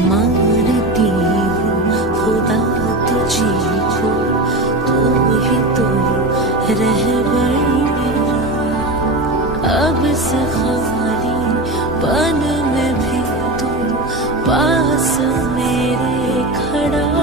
मानती हूँ खुदा तुझी को, तू ही तो रहबर मेरा। अब इस खाली पन में भी तू पास मेरे खड़ा